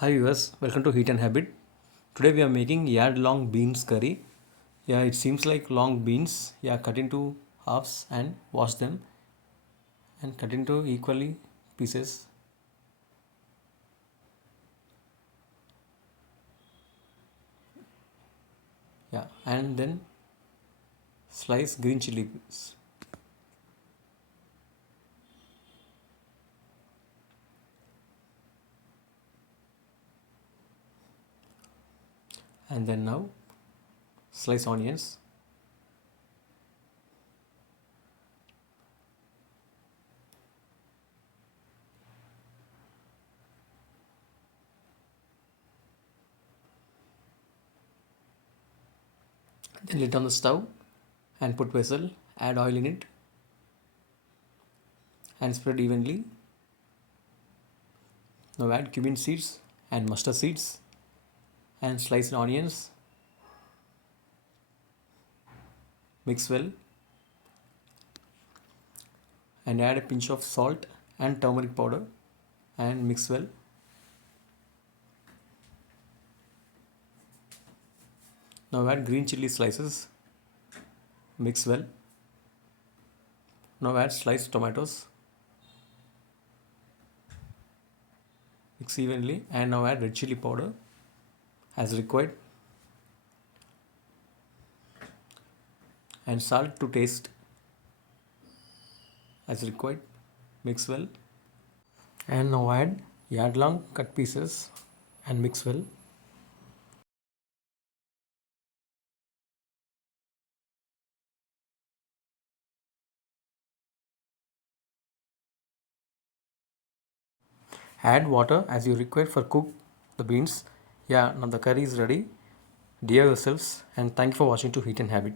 Hi viewers, welcome to Heat and Habit. Today we are making yard long beans curry. Yeah, it seems like long beans. Yeah, cut into halves and wash them and cut into equally pieces. Yeah, and then slice green chilies. And then now slice onions. Then lid on the stove and put vessel. Add oil in it and spread evenly. Now add cumin seeds and mustard seeds and slice onions. Mix well and add a pinch of salt and turmeric powder and mix well. Now add green chili slices. Mix well. Now add sliced tomatoes. Mix evenly and now add red chili powder as required and salt to taste as required. Mix well and now add yard long cut pieces and mix well. Add water as you require for cook the beans. Yeah, now the curry is ready. Dear yourselves and thank you for watching to Heat and Habit.